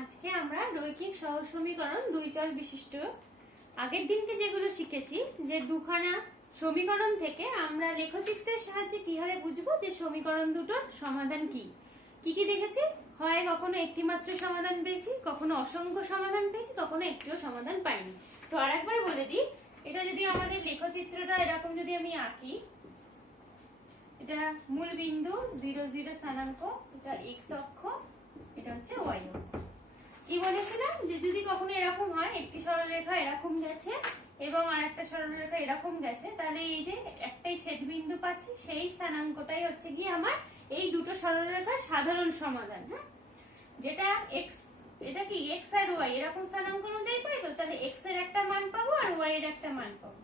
আজকে আমরা রৈখিক সহজ সমীকরণ দুই চল বিশিষ্ট আগের দিনকে যেগুলো শিখেছি যে দুখানা সমীকরণ থেকে আমরা লেখচিত্রের সাহায্যে কিভাবে বুঝবো যে সমীকরণ দুটোর সমাধান কি কি দেখেছি। হয় কখনো একটি মাত্র সমাধান পেয়েছি, কখনো অসংখ্য সমাধান পেয়েছি, কখনো একটিও সমাধান পাইনি। তো আরেকবার বলে দিই, এটা যদি আমাদের লেখচিত্রটা এরকম যদি আমি আঁকি, এটা মূল বিন্দু 0 0 স্থানাঙ্ক, এটা x অক্ষ, এটা হচ্ছে y অক্ষ। কি বলেছিলাম যে যদি কখনো এরকম হয় একটি সরলরেখা এরকম গেছে এবং আরেকটা সরলরেখা এরকম গেছে, তাহলে এই যে একটাই ছেদবিন্দু পাচ্ছি সেই স্থানাঙ্কটাই হচ্ছে কি আমার এই দুটো সরলরেখার সাধারণ সমাধান। হ্যাঁ, যেটা x, এটা কি x আর y এরকম স্থানাঙ্ক অনুযায়ী পাই, তো তাহলে x এর একটা মান পাবো আর y এর একটা মান পাবো,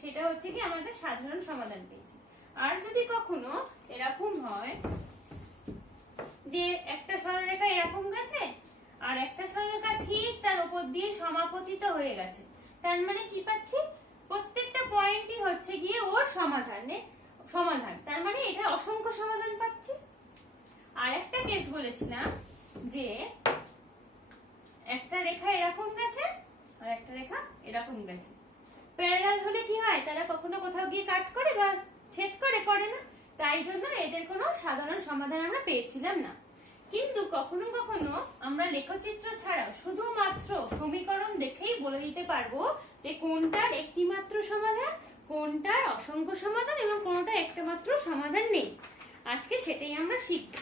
সেটা হচ্ছে কি আমাদের সাধারণ সমাধান পেয়েছি। আর যদি কখনো এরকম হয় যে একটা সরলরেখা এরকম গেছে আর একটা সরলরেখা ঠিক তার উপর দিয়ে সমাপতিত হয়ে গেছে, তার মানে কি পাচ্ছি প্রত্যেকটা পয়েন্টই হচ্ছে গিয়ে ওর সমাধান, তার মানে এটা অসংখ্য সমাধান পাচ্ছি। আর একটা কেস বলেছিলাম যে একটা রেখা এরকম গেছে আর একটা রেখা এরকম গেছে, প্যারালাল হলে কি হয় তারা কখনো কোথাও গিয়ে কাট করে বা ছেদ করে না, তাই জন্য এদের কোনো সাধারণ সমাধান আমরা পেয়েছিলাম না। কিন্তু কখনো কখনো আমরা লেখচিত্র ছাড়াও শুধুমাত্র সমীকরণ দেখেই বলে দিতে পারবো যে কোনটার একটি মাত্র সমাধান, কোনটার অসংখ্য সমাধান এবং কোনটার একটা মাত্র সমাধান নেই। আজকে সেটাই আমরা শিখব।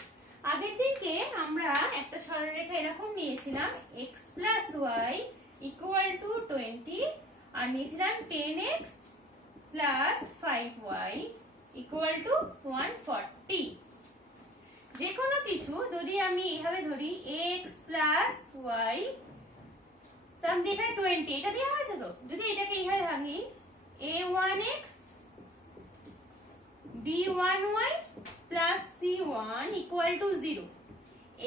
আগের দিনকে আমরা একটা সরলরেখা এরকম নিয়েছিলাম x plus y equal to 20 আর নিয়েছিলাম 10x plus 5y equal to 140। যে কোনো কিছু যদি আমি এইভাবে ধরি x plus y সামথিং এখানে 20, এটা দেওয়া হয়েছে, তো যদি এটাকে এইভাবে ভাঙি a1x b1y plus c1 equal to 0,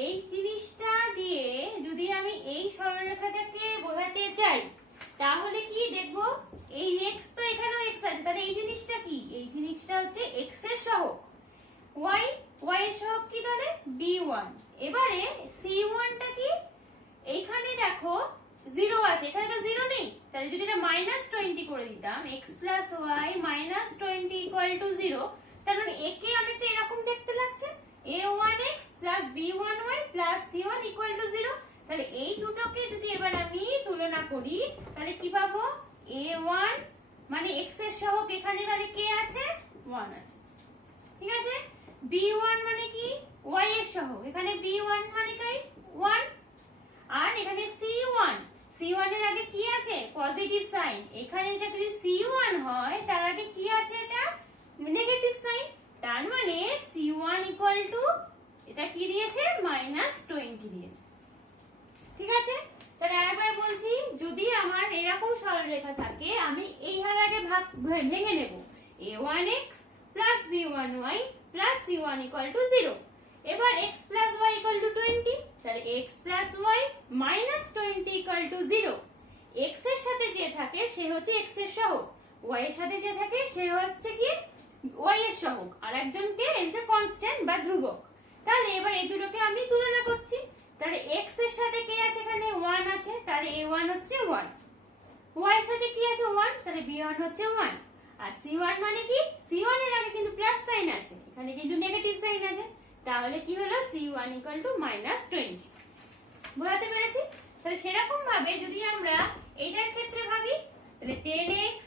এই জিনিসটা দিয়ে যদি আমি এই সরলরেখাটাকে বোঝাতে চাই তাহলে কি দেখবো, এই x তো এখানেও x আছে, তাহলে এই জিনিসটা কি, এই জিনিসটা হচ্ছে x এর সহগ, y এর সহগ কি তাহলে b1। এবারে c1 টা কি, এইখানে দেখো 0 আছে, এখানে তো 0 নেই, তাহলে যদি এটা -20 করে দিতাম x plus y -20 equal to 0, তার মানে একে অনেকটা এরকম দেখতে লাগছে a1x plus b1y plus c1 equal to 0। তাহলে এই দুটোকে যদি এবার আমি তুলনা করি তাহলে কি পাবো, a1 মানে x এর সহগ এখানে তাহলে কে আছে, 1 আছে, ঠিক আছে। b1 মানে কি y এর সহগ, এখানে b1 মানে কি 1, আর এখানে c1 এর আগে কি আছে পজিটিভ সাইন, এখানে এটা যদি c1 হয় তার আগে কি আছে এটা নেগেটিভ সাইন, তার মানে c1 ইকুয়াল টু এটা কি দিয়েছে -20 দিয়েছে, ঠিক আছে। তাহলে আরেকবার বলছি, যদি আমার এরকম সরলরেখা থাকে আমি এই হার আগে ভেঙে নেব a1x plus b1y plus c1 equal to 0। এবার x plus y equal to 20, তাহলে x plus y -20 equal to 0। x এর সাথে যে থাকে সে হচ্ছে x এর সহগ, y এর সাথে যে থাকে সে হচ্ছে কি y এর সহগ, আর একজনকে এটা কনস্ট্যান্ট বা ধ্রুবক। তাহলে এবার এই দুটোকে আমি তুলনা করছি, তাহলে x এর সাথে কে আছে, এখানে 1 আছে, তাহলে a1 হচ্ছে 1, y এর সাথে কি আছে 1, তাহলে b1 হচ্ছে 1, আর c1 মানে কি, c1 এর আগে কিন্তু প্লাস সাইন আছে, এখানে কিন্তু নেগেটিভ সাইন আছে, তাহলে কি হলো c1 -20। বোঝাতে পেরেছি? তাহলে সেরকম ভাবে যদি আমরা এটার ক্ষেত্রে ভাবি তাহলে 10x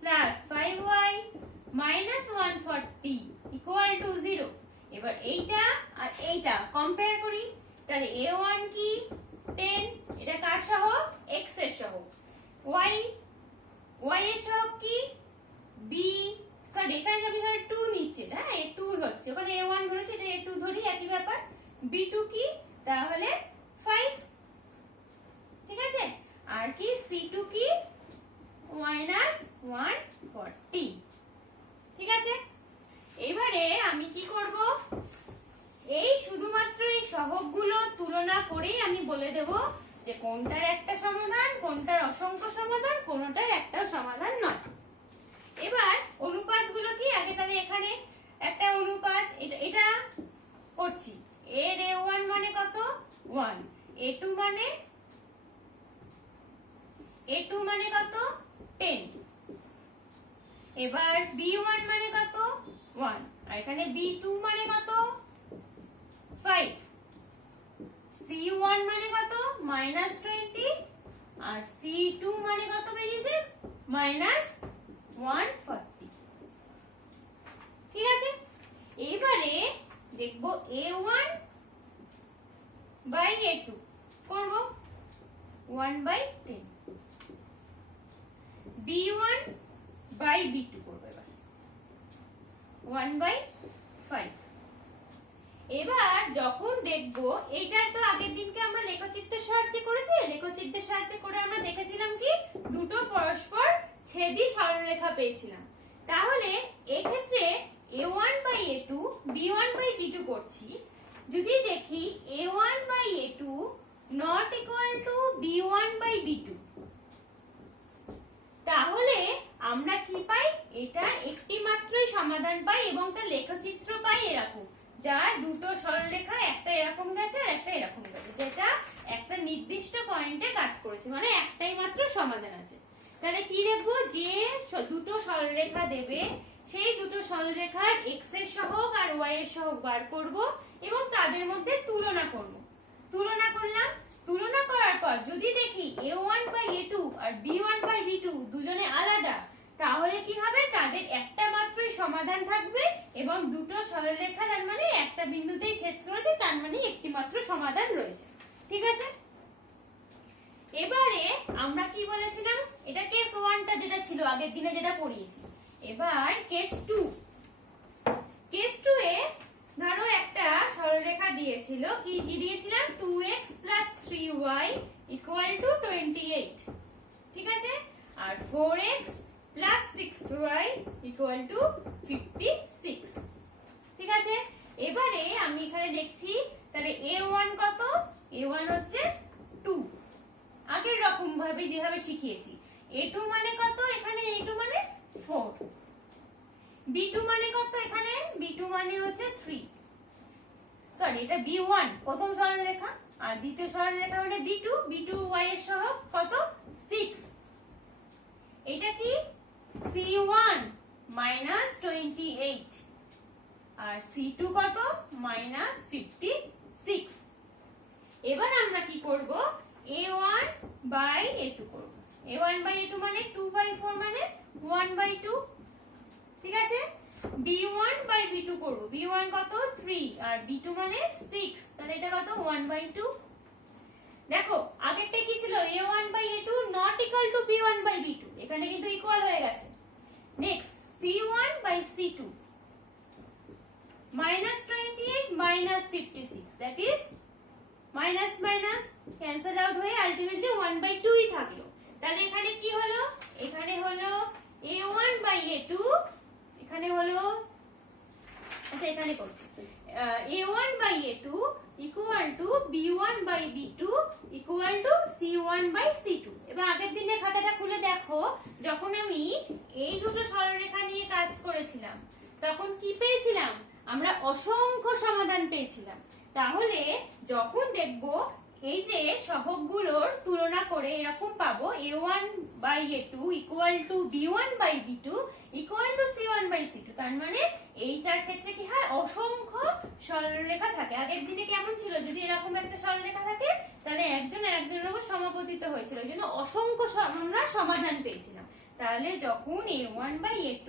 plus 5y minus 140 equal to 0। এবার এইটা আর এইটা কম্পেয়ার করি, তাহলে a1 কি 10, এটা কার সহগ, x এর সহগ, y এর সহগ কি b, সরি এখানে আমি ধরে 2 নিচ্ছি, হ্যাঁ a2 হচ্ছে, ওখানে a1 ধরেছি এটা a2 ধরি, একই ব্যাপার, b2 কি তাহলে 5, ঠিক আছে। আর কি c2 কি -140, ঠিক আছে। এবারে আমি কি করব, এই শুধুমাত্র এই সহগগুলো তুলনা করেই আমি বলে দেব যে কোনটার একটা সমাধান, কোনটার অসংখ্য সমাধান, কোনটার একটাও সমাধান নয়। এবার অনুপাতগুলো কি, আগে তাহলে এখানে একটা অনুপাত এটা করছি, এর a1 মানে কত 1, a2 মানে কত 10, এবার b1 মানে কত 1, আর এখানে b2 মানে কত 5, c1 মানে কত -20, আর c2 মানে কত বেরিয়েছে -140। ঠিক আছে, এবারে দেখবো a1 বাই a2 করব 1/10, b1 বাই b2 করব এবার 1/5। এবার যখন দেখবো এইটার তো আগের দিনকে আমরা লেখচিত্রের সাহায্যে করেছি, লেখচিত্রের সাহায্যে করে আমরা দেখেছিলাম কি দুটো পরস্পর ছেদি সরলরেখা পেয়েছিলাম। তাহলে এই ক্ষেত্রে a1 by a2 b1 by b2 করছি, যদি দেখি a1 by a2 not equal to b1 by b2, তাহলে আমরা কি পাই এটার একটি মাত্রই সমাধান পাই এবং তার লেখচিত্র পাই এরকম, যার দুটো সরলরেখা একটা এরকম গেছে আর একটা এরকম গেছে, যেটা একটা নির্দিষ্ট পয়েন্টে কাট করেছে, মানে একটাই মাত্র সমাধান আছে। তাহলে কি দেখবো, যে দুটো সরলরেখা দেবে সেই দুটো সরলরেখার x এর সহগ আর y এর সহগ বার করব এবং তাদের মধ্যে তুলনা করব। তুলনা করলাম, তুলনা করার পর যদি দেখি a1 by a2 R b1 by b2 দুজনে আলাদা, তাহলে কি হবে তাদের একটা মাত্রই সমাধান থাকবে এবং দুটো সরলরেখা তার মানে একটা বিন্দুতেই ছেদ করেছে, তার মানে একটি মাত্র সমাধান রয়েছে। ঠিক আছে, এবারে আমরা কি বলেছিলাম, এটা কেস 1টা যেটা ছিল আগের দিনে যেটা পড়িয়েছি। এবার কেস 2, কেস 2 এ ধরো একটা সরলরেখা দিয়েছিল, কি কি দিয়েছিলাম 2x 3y = 28, ঠিক আছে, আর 4x 6y = 56। ঠিক আছে, এবারে আমি এখানে দেখছি তাহলে a1 কত, a1 হচ্ছে 2, আগের রকম ভাবে যেভাবে শিখিয়েছি। a2 মানে কত, এখানে a2 মানে 4, b2 মানে কত, এখানে b2 মানে হচ্ছে 3, সরি এটা b1 প্রথম সরলরেখা, আর দ্বিতীয় সরলরেখা মানে b2, b2 y এর সহগ কত 6, এটা কি c1 -28 আর c2 কত -56। এবার আমরা কি করব, a1 বাই a2 করব, a1 বাই a2 মানে 2/4 মানে 1/2। ঠিক আছে, b1 বাই b2 করব, b1 কত 3 আর b2 মানে 6, তাহলে এটা কত 1/2। দেখো আগেরটা কি ছিল, a1 by a2 not equal to b1 by b2, এখানে কিন্তু ইকুয়াল হয়ে গেছে। Next c1 by c2 -28 -56, that is minus minus cancel out হয়ে আলটিমেটলি 1/2 ই থাকলো। তাহলে এখানে কি হলো, এখানে হলো a1 বাই a2, এখানে হলো, আচ্ছা এখানে করছি a1 by a2 = b1 by b2 = c1 by c2। এবার আগের দিনের খাতাটা খুলে দেখো, যখন আমি এই দুটো সরলরেখা নিয়ে কাজ করেছিলাম তখন কি পেয়েছিলাম, আমরা অসংখ্য সমাধান পেয়েছিলাম। তাহলে যখন দেখব এই যে সহগগুলোর তুলনা করে এরকম পাবো a1 by a2 = b1 by b2 = c1 by c2, তার মানে এইটার ক্ষেত্রে কি হয় অসংখ্য সরলরেখা থাকে। আগের দিনে কেমন ছিল, যদি এরকম একটা সরলরেখা থাকে তাহলে একজন আর একজনের উপর সমাপতিত হয়েছিল, এই জন্য অসংখ্য আমরা সমাধান পেয়েছিলাম। তাহলে যখন a1 by a2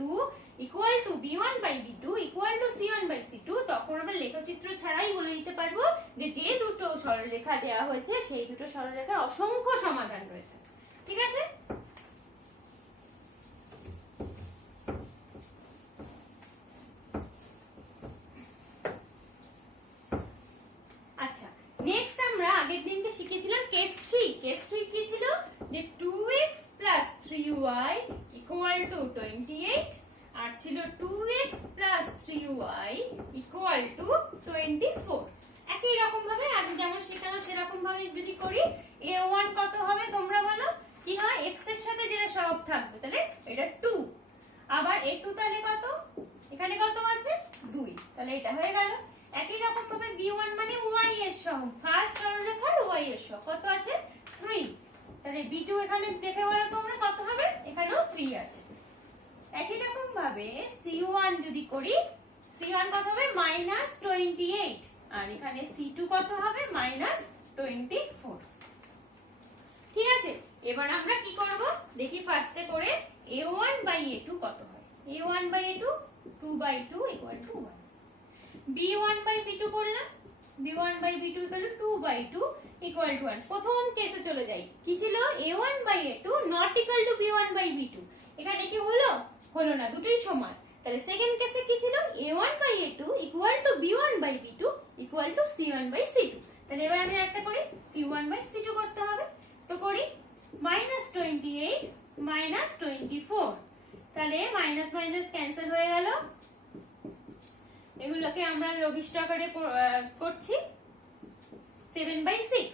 = b1 by b2 = c1 by c2, তখন আমরা লেখচিত্র ছাড়াই বলে দিতে পারবো যে যে দুটো সরলরেখা দেওয়া হয়েছে সেই দুটো সরলরেখার অসংখ্য সমাধান রয়েছে। ঠিক আছে, আচ্ছা নেক্সট আমরা আগের দিনকে শিখেছিলাম কেস 3। কেস 3 কি ছিল, যে 2x 3y = 28 আর ছিল 2x 3y = 24। একই রকম ভাবে আগে যেমন শেখানো সেরকম ভাবে যদি করি, a1 কত হবে তোমরা বলো, কি হয় x এর সাথে যেটা সহগ থাকবে তাহলে এটা 2, আবার a2 তাহলে কত, এখানে কত আছে 2, তাহলে এটা হয়ে গেল। একই রকম ভাবে b1 মানে y এর সহগ, ফার্স্ট সরলরেখার y এর সহগ কত আছে 3। তাহলে b2 এখানে দেখে বলো তোমরা কত হবে, এখানেও 3 আছে। একই রকম ভাবে c1 যদি করি, c1 কত হবে -28, আর এখানে c2 কত হবে -24। ঠিক আছে, এবার আমরা কি করব দেখি ফার্স্টে করে a1/a2 কত হয়। a1/a2 2/2 = 1। b1/b2 করলাম, b1/b2 = 2/2 = 1। প্রথম কেসে চলে যাই, কি ছিল a1/a2 not equal to b1/b2। এখানে কি হলো, হলো না, দুটোই সমান। তাহলে সেকেন্ড কেসে কি ছিল a1/a2 = b1/b2 = c1/c2। তাহলে এবার আমি একটা করি c1/c2 করতে হবে, তো করি -28 -24। তাহলে মাইনাস মাইনাস ক্যান্সেল হয়ে গেল, এগুলোকে আমরা লঘিষ্ঠ আকারে করছি 7/6।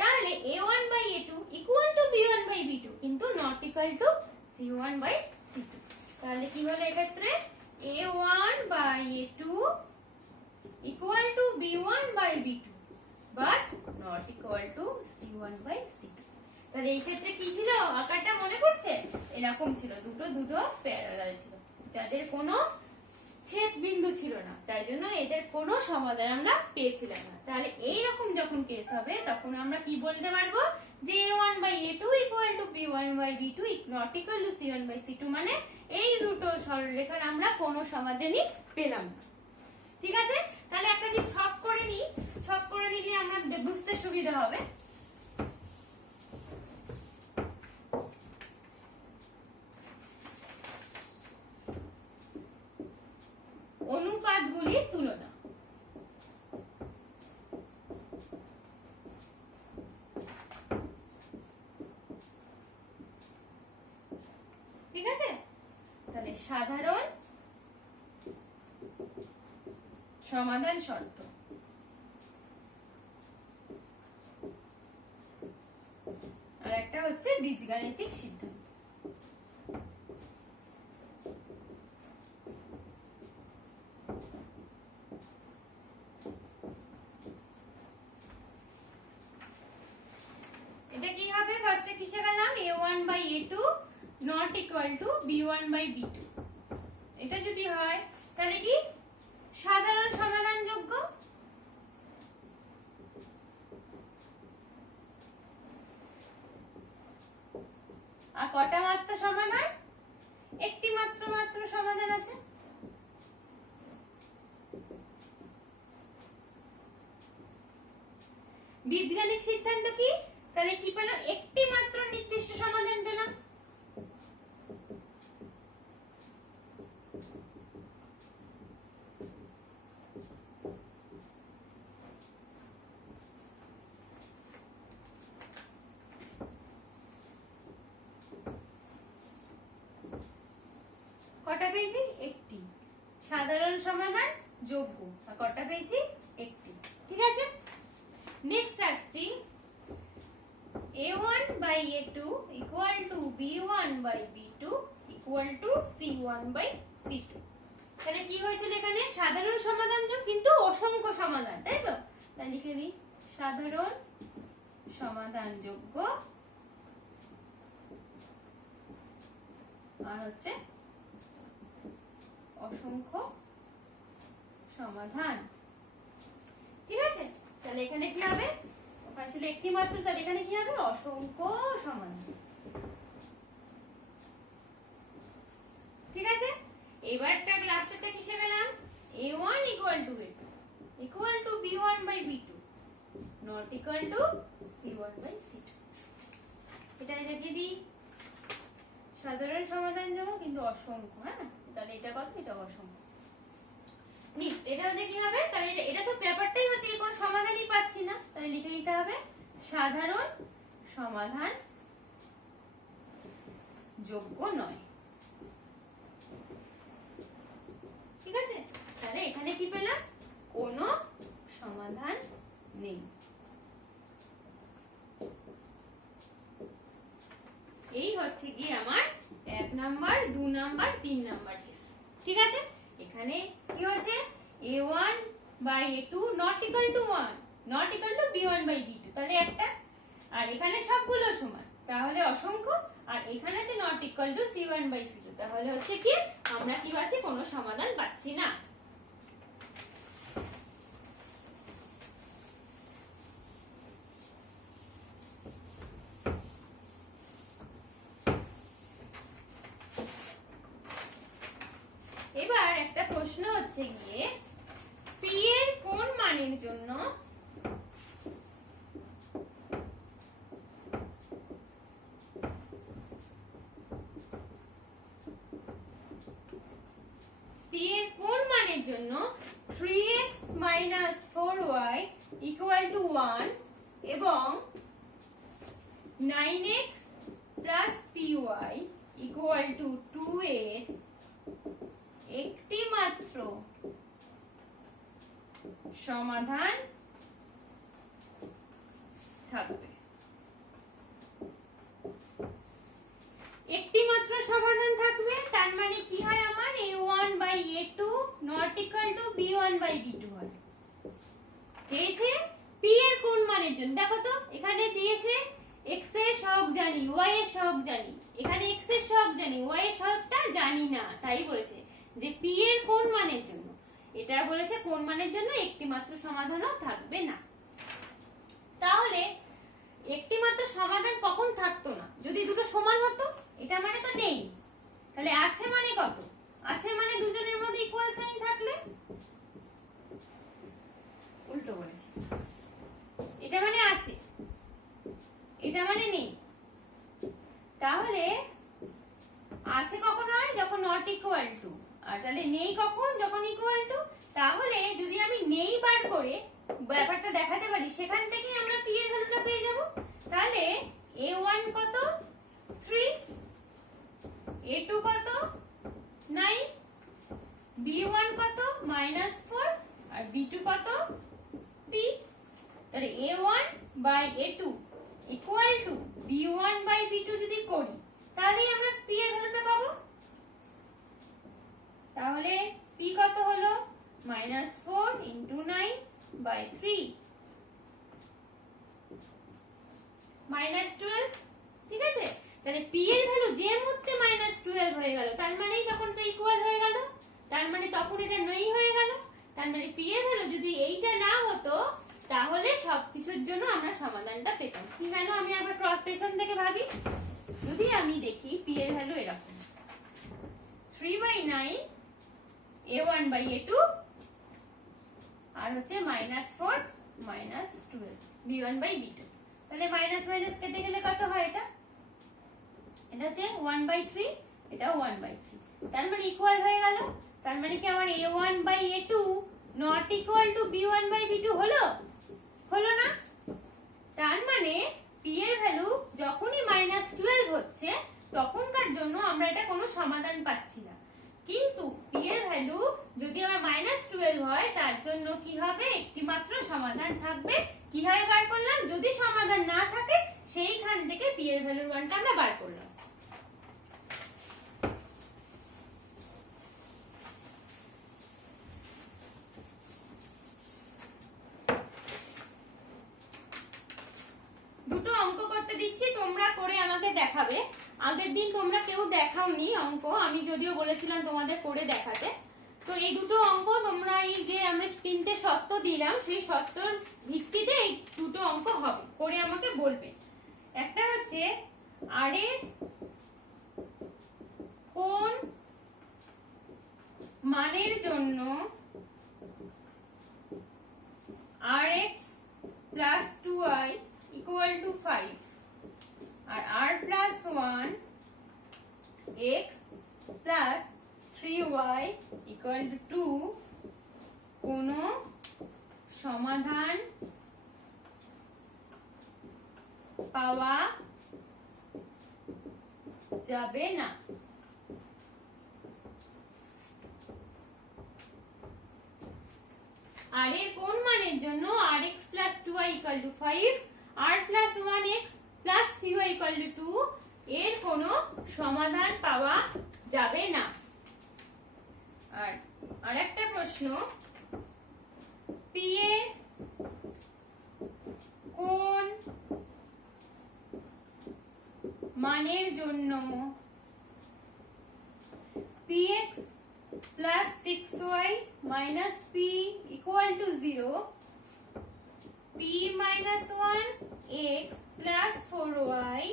তাহলে a1/a2 = b1/b2 কিন্তু not equal to c1/c2। তাহলে কি হলো এক্ষেত্রে a1/a2 = b1/b2 but not equal to c1/c2। তাহলে এই ক্ষেত্রে কি ছিল, আকারটা মনে পড়ছে, এরকম ছিল, দুটো দুটো প্যারালাল ছিল, যাদের কোনো ছেদ বিন্দু ছিল না, তাই জন্য এদের কোনো সমাধান আমরা পেয়েছিলাম না। তাহলে এই রকম যখন কেস হবে তখন আমরা কি বলতে পারবো যে a1/a2 = b1/b2 not equal to c1/c2, মানে এই দুটো সরলরেখার আমরা কোনো সমাধানই পেলাম না। ঠিক আছে, তাহলে একটা যে ছক করে নিই, ছক করে নিলে আমরা বুঝতে সুবিধা হবে। অনুপাতগুলির তুলনা। ঠিক আছে, তাহলে সাধারণ সমাধান শর্ত। আর একটা হচ্ছে বীজগাণিতিক সিদ্ধান্ত। এটা কি হবে, ফার্স্টে কিসে গেলাম a1/a2 not equal to b1/b2। এটা যদি হয় তাহলে কি সাধারণ সমাধানযোগ্য। আর কটা মাত্র সমাধান, একটি মাত্র সমাধান আছে। বীজগাণিতিক সিদ্ধান্ত কি, তাহলে কি পেলাম, একটি মাত্র নির্দিষ্ট সমাধান পেলাম। কটা পেয়েছি, একটি। সাধারণ সমাধান যোগ্য, আর কটা পেয়েছি, একটি। ঠিক আছে, নেক্সট আসছি a1/a2 = b1/b2 = c1/c2। তাহলে কি হয়েছিল এখানে, সাধারণ সমাধান যোগ কিন্তু অসংখ্য সমাধান, তাই তো। তাহলে লিখে দিই সাধারণ সমাধান যোগ্য আর হচ্ছে অসংখ্য সমাধান। ঠিক আছে, তাহলে এখানে কি হবে, ওখানে ছিল একটি মাত্র, তাহলে এখানে কি হবে, অসংখ্য সমাধান। ঠিক আছে, এবারটা লাস্টেরটা কিসে গেলাম, a1 = b1/b2 not equal to c1/c2। এটা লিখে দিই সাধারণ সমাধান যোগ্য কিন্তু অসংখ্য। হ্যাঁ, তাহলে এটা কত, এটা অসংখ্য। নেক্সট এটা হচ্ছে কি হবে, তাহলে এটা তো ব্যাপারটাই হচ্ছে কি কোনো সমাধানই পাচ্ছি না, তাহলে লিখে দিতে হবে সাধারণ সমাধান যোগ্য নয়। ঠিক আছে, তাহলে এখানে কি পেলাম, কোনো সমাধান নেই। এই হচ্ছে কি আমার 1 নাম্বার, 2 নাম্বার, 3 নাম্বার কেস। ঠিক আছে, এখানে কি হচ্ছে a1/a2 not equal to 1 not equal to b1/b2, তাহলে একটা, আর এখানে সবগুলো সমান তাহলে অসংখ্য, আর এখানে যে নট ইকুয়াল টু c1/c2, তাহলে হচ্ছে কি আমরা কি পাচ্ছি, কোনো সমাধান পাচ্ছি না। এবার একটা প্রশ্ন হচ্ছে গিয়ে p এর কোন মানের জন্য p এর কোন মানের জন্য 3x - 4y = 1 এবং 9x + py = 2 এর একটি মাত্র সমাধান থাকবে। একটি মাত্র সমাধান থাকবে, তার মানে কি হয় আমার a1/a2 not equal to b1/b2 হয়। চেয়েছে p এর কোন মানের জন্য, দেখো তো এখানে দিয়েছে x এর সহগ জানি, y এর সহগ জানি, এখানে x এর সহগ জানি, y এর সহগটা জানি না, তাই বলেছে যে p এর কোন মানের জন্য, এটা বলেছে কোন মানের জন্য একটি মাত্র সমাধানও থাকবে না। তাহলে একটি মাত্র সমাধান কখন থাকতো না, যদি দুটো সমান হতো, এটা মানে তো নেই, তাহলে আছে মানে কত, আছে মানে দুজনের মধ্যে ইকুয়াল সাইন থাকলে, উল্টো বলেছি, এটা মানে আছে, এটা মানে নেই। তাহলে আছে কখন হয়, যখন নট ইকুয়াল টু, আর তাহলে নেই কখন, যখন ইকুয়াল টু। তাহলে যদি আমি নেই বার করে ব্যাপারটা দেখাতে পারি, সেখান থেকে আমরা p এর ভ্যালুটা পেয়ে যাব। তাহলে a1 কত 3, a2 কত 9, b1 কত -4 আর b2 কত p। তাহলে a1/a2 = b1/b2 যদি করি, তাহলে আমরা p এর ভ্যালুটা পাবো। তাহলে p কত হলো -4 × 9/3 -12, ঠিক আছে। তাহলে p এর ভ্যালু যে মুহূর্তে -12 হয়ে গেল, তার মানেই তখন তো ইকুয়াল হয়ে গেল, তার মানে তখন এটা নেই হয়ে গেল। তার মানে p এর ভ্যালু যদি এইটা না হতো, তাহলে সবকিছুর জন্য আমরা সমাধানটা পেতাম। কি কেন, আমি আবার পেছন থেকে ভাবি, যদি আমি দেখি p এর ভ্যালু এরকম 3/9 a1/a2 আর হচ্ছে -4 -12 b1/b2, তাহলে মাইনাস মাইনাস কেটে গেলে কত হয়, এটা হচ্ছে 1/3, এটাও 1/3, তার মানে ইকুয়াল হয়ে গেল। তার মানে কি আমার a1/a2 not equal two b1/b2 হলো, হলো না? তার মানে p এর ভ্যালু যখনই -12 হচ্ছে, তখনকার জন্য আমরা এটা কোনো সমাধান পাচ্ছি না। কিন্তু p এর ভ্যালু যদি আমার -12 হয়, তার জন্য কি হবে, একটি মাত্র সমাধান থাকবে। কিভাবে বার করলাম, যদি সমাধান না থাকে সেইখান থেকে p এর ভ্যালুর মানটা আমরা বার করলাম। দুটো অঙ্ক করতে দিচ্ছি, তোমরা করে আমাকে দেখাবে। আগের দিন তোমরা কেউ দেখাওনি অঙ্ক, আমি যদিও বলেছিলাম তোমাদের করে দেখাতে। তো এই দুটো অঙ্ক তোমরা, এই যে আমরা তিনটে শর্ত দিলাম, সেই শর্তর ভিত্তিতে এই দুটো অঙ্ক হবে, করে আমাকে বলবে। একটা হচ্ছে আর এর কোন মানের জন্য rx + 2y = 5 আর r + 1 x + 3y = 2 কোন সমাধান পাওয়া যাবে না। আর এর কোন মানের জন্য rx + 2y = 5, r + 1x + 3y = 2 এর কোনো সমাধান পাওয়া যাবে না। আর আরেকটা প্রশ্ন, p এর মানের জন্য px plus 6y minus p equal to 0, p minus 1 x plus 4y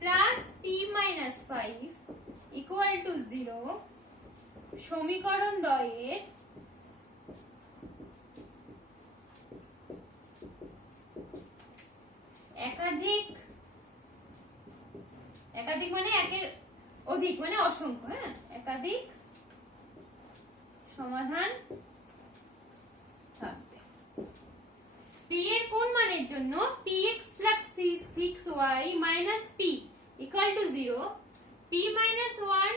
plus p minus 5 equal to 0 সমীকরণ দ্বয়ের একাধিক মানে একের অধিক মানে অসংখ্য, হ্যাঁ, একাধিক সমাধান থাকবে। p এর কোন মানের জন্য px plus 6y minus p equal to 0, p minus 1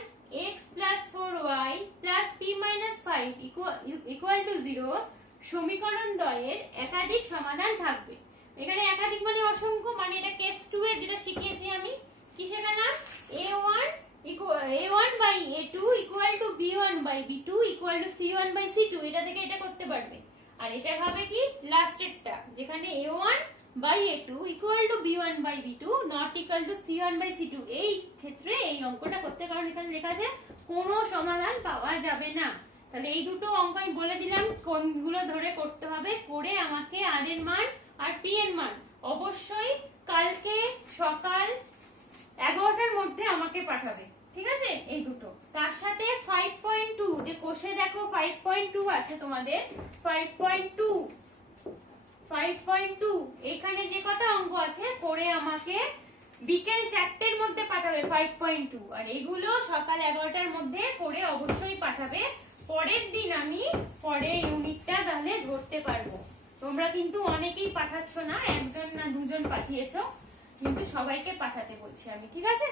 x plus 4y plus p minus 5 equal to 0 সমীকরণ দ্বয়ের একাধিক সমাধান থাকবে। এখানে একাধিক মানে অসংখ্য, মানে এটা কেস 2 এর যেটা শিখিয়েছি আমি, কি সেটা না a1 by a2 equal to b1 by b2 equal to c1 by c2, এটা থেকে এটা করতে পারবে। আর এটা হবে কি লাস্টেরটা, যেখানে a1 by a2 equal to b1 by b2 not equal to c1 by c2, এই ক্ষেত্রে এই অঙ্কটা করতে, কারণ এখানে লেখা আছে কোনো সমাধান পাওয়া যাবে না। তাহলে এই দুটো অঙ্ক আমি বলে দিলাম কোনগুলো ধরে করতে হবে, করে আমাকে r এর মান আর p এর মান অবশ্যই কালকে সকাল 11টার মধ্যে আমাকে পাঠাবে, ঠিক আছে? এই দুটো, তার সাথে 5.2 যে কোষে দেখো 5.2 আছে তোমাদের, 5.2 এখানে যে কটা অঙ্ক আছে করে আমাকে বিকেল 4টের মধ্যে পাঠাবে 5.2, আর এগুলো সকাল 11টার মধ্যে করে অবশ্যই পাঠাবে। পরের দিন আমি পরের ইউনিটটা তাহলে ধরতে পারবো। তোমরা কিন্তু অনেকেই পাঠাচ্ছ না, একজন না দুজন পাঠিয়েছো, কিন্তু সবাইকে পাঠাতে বলছি আমি, ঠিক আছে?